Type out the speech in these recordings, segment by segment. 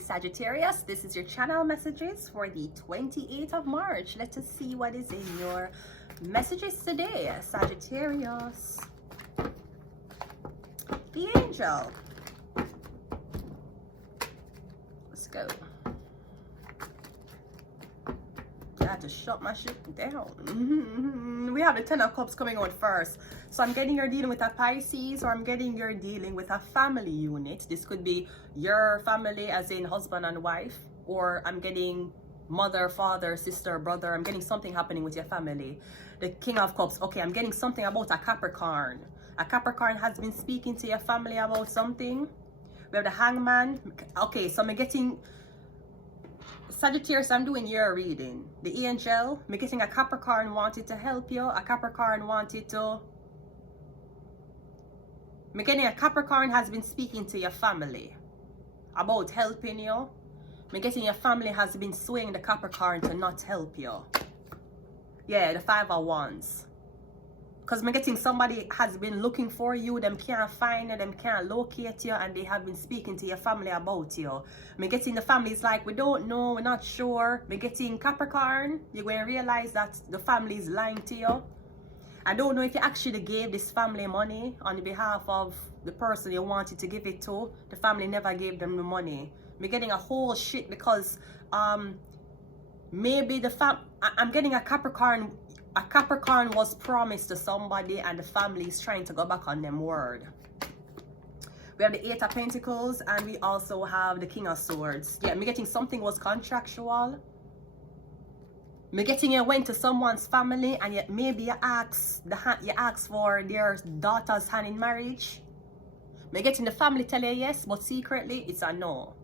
Sagittarius, this is your channel messages for the 28th of March. Let us see what is in your messages today, Sagittarius. The angel. Let's go. I had to shut my shit down. We have the 10 of Cups coming out first. So I'm getting you're dealing with a Pisces, or I'm getting you're dealing with a family unit. This could be your family as in husband and wife, or I'm getting mother, father, sister, brother. I'm getting something happening with your family. The King of Cups. Okay, I'm getting something about a Capricorn. A Capricorn has been speaking to your family about something. We have the Hangman. Okay, so I'm getting Sagittarius, I'm doing your reading. The angel, I'm getting a Capricorn wanted to help you. A Capricorn wanted to... I'm getting a Capricorn has been speaking to your family about helping you. I'm getting your family has been swaying the Capricorn to not help you. Yeah, the 5 of Wands. Because I'm getting somebody has been looking for you, them can't find you, them can't locate you, and they have been speaking to your family about you. I'm getting the family's like, we don't know, we're not sure. I'm getting Capricorn, you're going to realize that the family is lying to you. I don't know if you actually gave this family money on behalf of the person you wanted to give it to. The family never gave them the money. I'm getting a whole shit because maybe I'm getting a Capricorn. A Capricorn was promised to somebody and the family is trying to go back on them word. We have the 8 of Pentacles and we also have the King of Swords. Yeah, I'm getting something was contractual. I'm getting you went to someone's family and yet maybe you asked for their daughter's hand in marriage. I'm getting the family tell you yes, but secretly it's a no.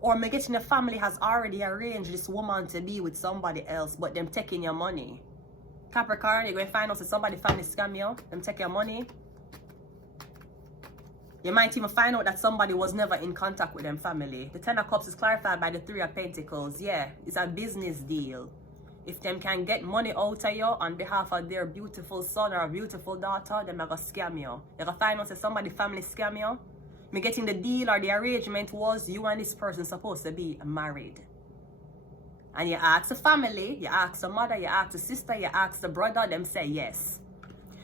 Or I'm getting the family has already arranged this woman to be with somebody else, but them taking your money. Capricorn, you're going to find out that somebody family scam you, them take your money. You might even find out that somebody was never in contact with them family. The 10 of Cups is clarified by the 3 of Pentacles. Yeah, it's a business deal. If them can get money out of you on behalf of their beautiful son or beautiful daughter, them are going to scam you. You're going to find out that somebody family scam you. Me getting the deal or the arrangement was you and this person supposed to be married. And you ask the family, you ask the mother, you ask the sister, you ask the brother, them say yes.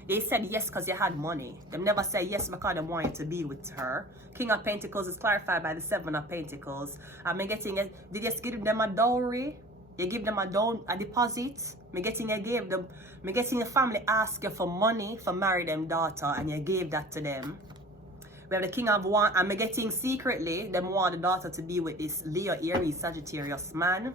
They said yes because you had money. Them never say yes because they wanted to be with her. King of Pentacles is clarified by the 7 of Pentacles. I'm getting it. Did you just give them a dowry? You give them a deposit? Me getting you gave them. Me getting the family ask you for money for marry them daughter, and you gave that to them. We have the King of Wands. I'm getting secretly them want the daughter to be with this Leo, Aries, Sagittarius man.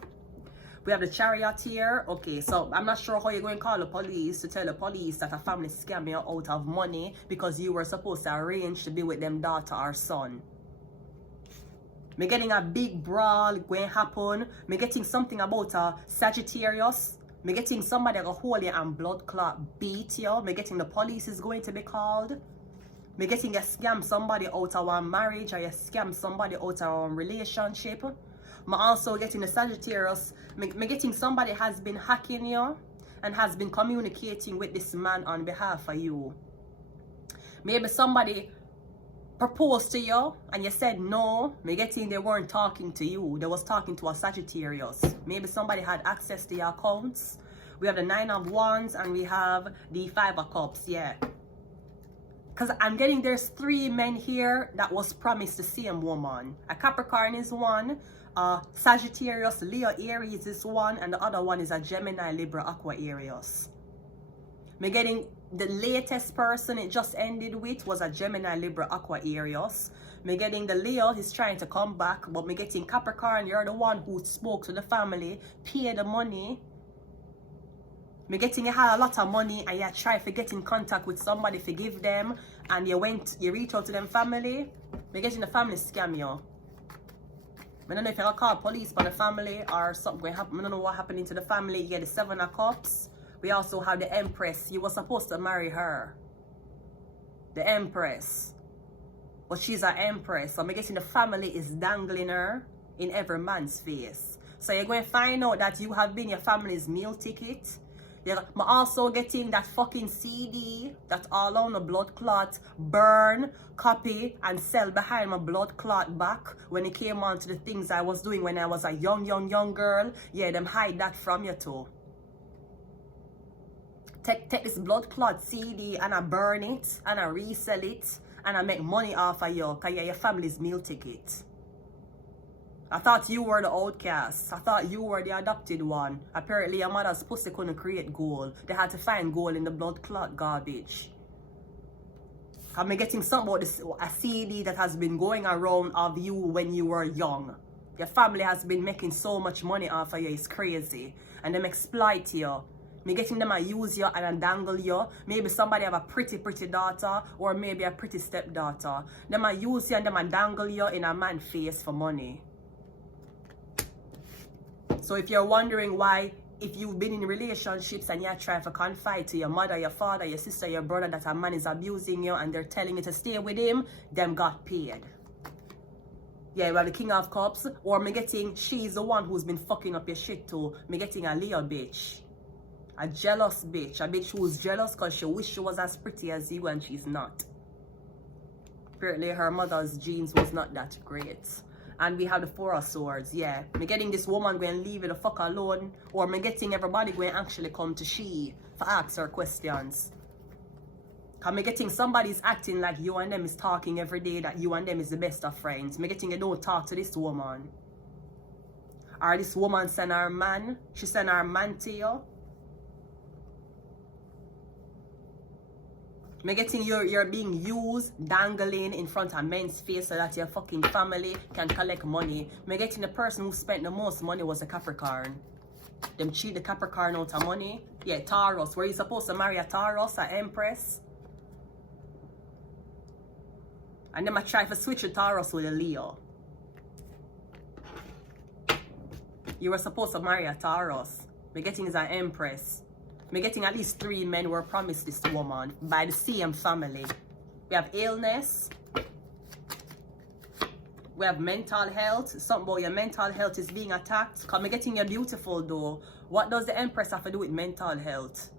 We have the Chariot here. Okay, so I'm not sure how you're going to call the police to tell the police that a family scam you out of money because you were supposed to arrange to be with them daughter or son. Me getting a big brawl going to happen. Me getting something about a Sagittarius. Me getting somebody go hold you and blood clot beat you. Me getting the police is going to be called. Me getting you scam somebody out of one marriage, or you scam somebody out of one relationship. I'm also getting the Sagittarius. Me getting somebody has been hacking you and has been communicating with this man on behalf of you. Maybe somebody proposed to you and you said no. Me getting they weren't talking to you. They was talking to a Sagittarius. Maybe somebody had access to your accounts. We have the 9 of Wands and we have the 5 of Cups. Yeah. Because I'm getting there's 3 men here that was promised the same woman. A Capricorn is one. Sagittarius, Leo, Aries is one, and the other one is a Gemini, Libra, Aqua, Aquarius. Me getting the latest person it just ended with was a Gemini, Libra, Aqua, Aquarius. Me getting the Leo, he's trying to come back, but me getting Capricorn, you're the one who spoke to the family, paid the money. Me getting you had a lot of money and you tried to get in contact with somebody to give them, and you reach out to them family. Me getting the family scam you. I don't know if you're going to call police for the family or something going to happen. I don't know what happening to the family. You get the 7 of Cups. We also have the Empress. You were supposed to marry her. The Empress. But she's an Empress. So I'm getting the family is dangling her in every man's face. So you're going to find out that you have been your family's meal ticket. Yeah, I'm also getting that fucking CD that all on the blood clot burn, copy, and sell behind my blood clot back when it came on to the things I was doing when I was a young girl. Yeah, them hide that from you too. Take this blood clot CD and I burn it and I resell it and I make money off of you because you're your family's meal ticket. I thought you were the outcast. I thought you were the adopted one. Apparently your mother's pussy couldn't create gold. They had to find gold in the blood clot garbage. I'm getting something about this, a CD that has been going around of you when you were young. Your family has been making so much money off of you. It's crazy. And them exploit you. Me getting them to use you and dangle you. Maybe somebody have a pretty daughter or maybe a pretty stepdaughter. Them a use you and them a dangle you in a man's face for money. So if you're wondering why, if you've been in relationships and you're trying to confide to your mother, your father, your sister, your brother that a man is abusing you and they're telling you to stay with him, them got paid. Yeah, we have the King of Cups. Or me getting, she's the one who's been fucking up your shit too. Me getting a Leo bitch. A jealous bitch. A bitch who's jealous because she wish she was as pretty as you and she's not. Apparently her mother's genes was not that great. And we have the Four of Swords, yeah. Me getting this woman going to leave it the fuck alone. Or me getting everybody going to actually come to she for ask her questions. Because me getting somebody's acting like you and them is talking every day that you and them is the best of friends. Me getting you don't talk to this woman. Or this woman send her man. She send her man to you. Me getting you're being used, dangling in front of men's face so that your fucking family can collect money. Me getting the person who spent the most money was a Capricorn. Them cheat the Capricorn out of money. Yeah, Taurus. Were you supposed to marry a Taurus, an Empress? And then I try to switch a Taurus with a Leo. You were supposed to marry a Taurus. Me getting is an Empress. Me getting at least 3 men were promised this woman by the same family. We have illness. We have mental health. Something about your mental health is being attacked. Because me getting you beautiful though. What does the Empress have to do with mental health?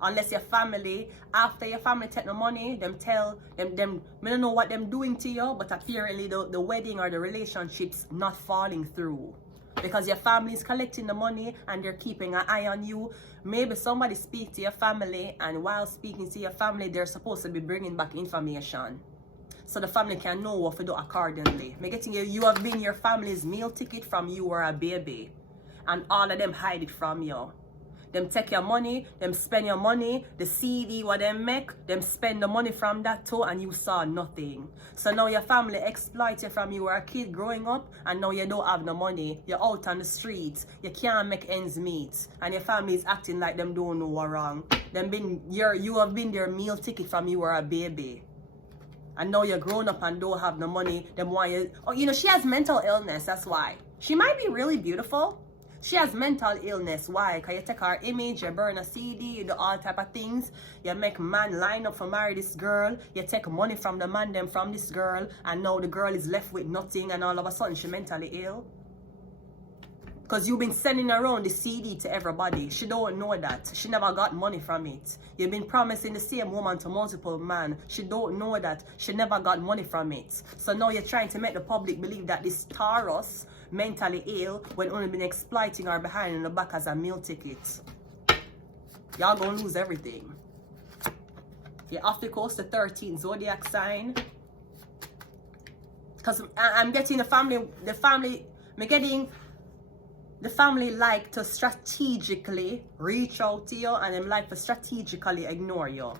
Unless your family, after your family take the money, them tell them me don't know what them doing to you, but apparently the wedding or the relationship's not falling through. Because your family is collecting the money and they're keeping an eye on you. Maybe somebody speak to your family, and while speaking to your family, they're supposed to be bringing back information. So the family can know what to do accordingly. Me getting you have been your family's meal ticket from you were a baby. And all of them hide it from you. Them take your money, them spend your money, the CD what them make, them spend the money from that too, and you saw nothing. So now your family exploit you from you were a kid growing up, and now you don't have no money. You're out on the streets, you can't make ends meet, and your family is acting like them don't know what wrong. You have been their meal ticket from you were a baby. And now you're grown up and don't have no money. Them want you. Oh, you know, she has mental illness, that's why. She might be really beautiful. She has mental illness. Why? Because you take her image, you burn a CD, you do all type of things. You make man line up for marry this girl. You take money from the man them from this girl. And now the girl is left with nothing and all of a sudden she mentally ill. Because you've been sending around the CD to everybody. She don't know that. She never got money from it. You've been promising the same woman to multiple men. She don't know that. She never got money from it. So now you're trying to make the public believe that this Taurus mentally ill when only been exploiting her behind in the back as a meal ticket. Y'all gonna lose everything. You're off the coast, the 13th zodiac sign. Because I'm getting the family like to strategically reach out to you, and them like to strategically ignore you.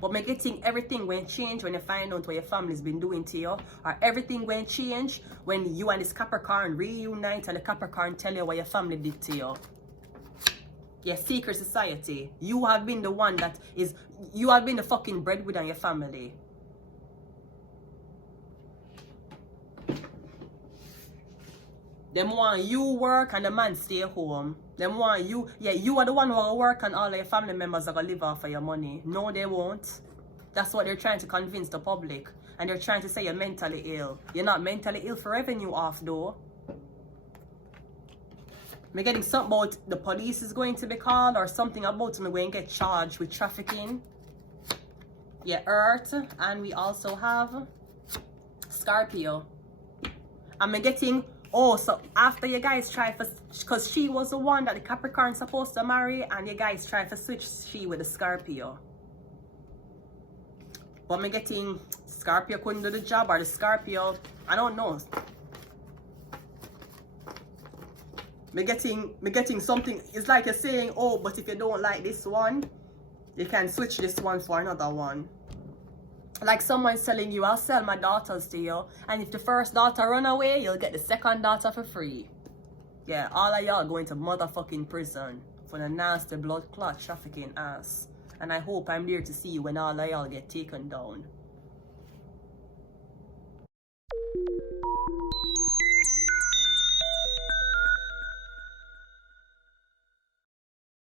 But me getting everything when change when you find out what your family's been doing to you, or everything when change when you and this Capricorn reunite and the Capricorn tell you what your family did to you. Your secret society. You have been the one that is, you have been the fucking breadwinner in your family. Them want you work and the man stay home. Them want you, yeah, you are the one who will work and all of your family members are going to live off of your money. No, they won't. That's what they're trying to convince the public. And they're trying to say you're mentally ill. You're not mentally ill for revenue off though. I'm getting something about the police is going to be called, or something about me going to get charged with trafficking. Yeah, Earth. And we also have Scorpio. I'm getting, oh, so after you guys try for, because she was the one that the Capricorn supposed to marry, and you guys try to switch she with the Scorpio. But I'm getting Scorpio couldn't do the job, or the Scorpio, I don't know. Me getting something. It's like you're saying, oh, but if you don't like this one, you can switch this one for another one. Like someone's telling you, I'll sell my daughters to you, and if the first daughter run away, you'll get the second daughter for free. Yeah, all of y'all going to motherfucking prison for the nasty blood clot trafficking ass. And I hope I'm there to see you when all of y'all get taken down.